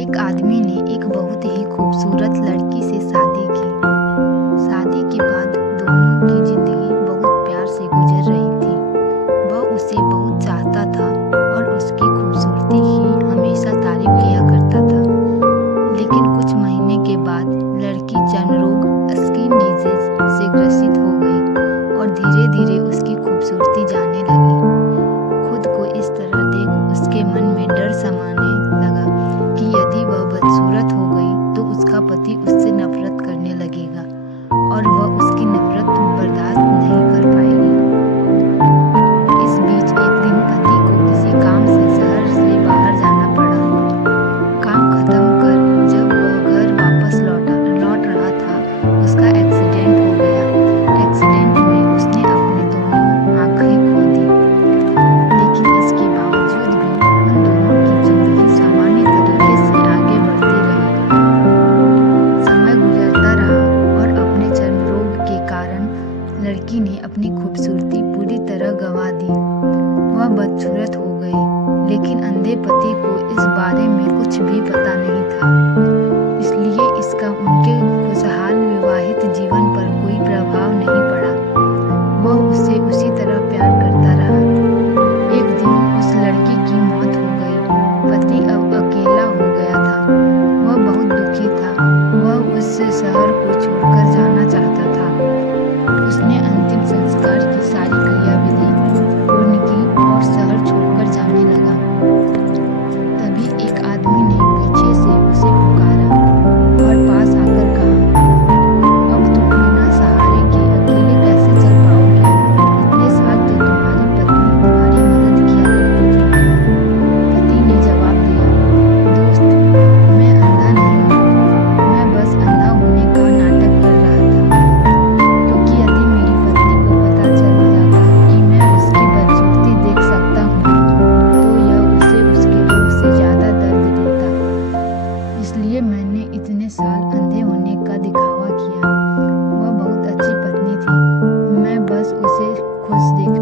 एक आदमी ने एक बहुत ही खूबसूरत लड़की से शादी की। शादी के बाद दोनों की जिंदगी बहुत प्यार से गुजर रही थी। वह उसे बहुत चाहता था और उसकी खूबसूरती की हमेशा तारीफ किया करता था। लेकिन कुछ महीने के बाद लड़की चर्मरोग स्किन डिजीज से ग्रसित हो गई और धीरे धीरे उसकी खूबसूरती जाने लगी। खुद को इस तरह देख उसके मन में डर समाने लगा कि यदि वह बदसूरत हो गई तो उसका पति उससे नफरत करने लगेगा और वह उसकी नफरत बर्दाश्त नहीं कर पाएगी। इस बीच एक दिन पति को किसी काम से शहर से बाहर जाना पड़ा। काम खत्म कर जब वह घर वापस लौट रहा था, उसका एक्सीडेंट हो गया। एक्सीडेंट में उसने अपनी दोनों आंखें खो दी। लेकिन इसके बावजूद भी उन दोनों की जिंदगी सामान्य तरीके से आगे बढ़ती रही। समय गुजरता रहा और अपने चर्म रोग के कारण लड़की ने अपनी खूबसूरती पूरी तरह गंवा दी। वह बदसूरत हो गई, लेकिन अंधे पति को इस बारे में कुछ भी पता नहीं था। इसलिए इसका उनके खुशहाल विवाहित जीवन पर कोई प्रभाव नहीं पड़ा। वह उससे उसी तरह प्यार करता रहा। एक दिन उस लड़की की मौत हो गई। पति अब अकेला हो गया था। वह बहुत दुखी था। वह उस शहर को छोड़कर जाना चाहता था। उसने अंतिम संस्कार की सारी क्रियाविधि पूर्ण की और शहर छोड़कर जाने लगा। तभी एक आदमी ने पीछे से उसे पुकारा और पास आकर कहा, अब तुम बिना सहारे के अकेले कैसे चल पाओगे? इतने साल तो तुम्हारी पत्नी तुम्हारी मदद किया करती थी। पति ने जवाब दिया, दोस्त, मैं अंधा नहीं हूँ। मैं बस अंधा होने का नाटक कर रहा था, क्योंकि यदि मेरी पत्नी को पता चल जाता कि मैं उसकी बदसूरती देख सकता हूँ तो यह उसे उसके रोग से ज्यादा दर्द देता। इसलिए मैंने इतने साल अंधे होने का दिखावा किया। वह बहुत अच्छी पत्नी थी। मैं बस उसे खुश देख